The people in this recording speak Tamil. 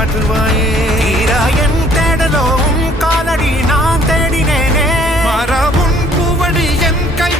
காட்டுவாயே. என் தேடலோ உன் காலடி நான் தேடினேனே. மரபுன் பூவடி என் கை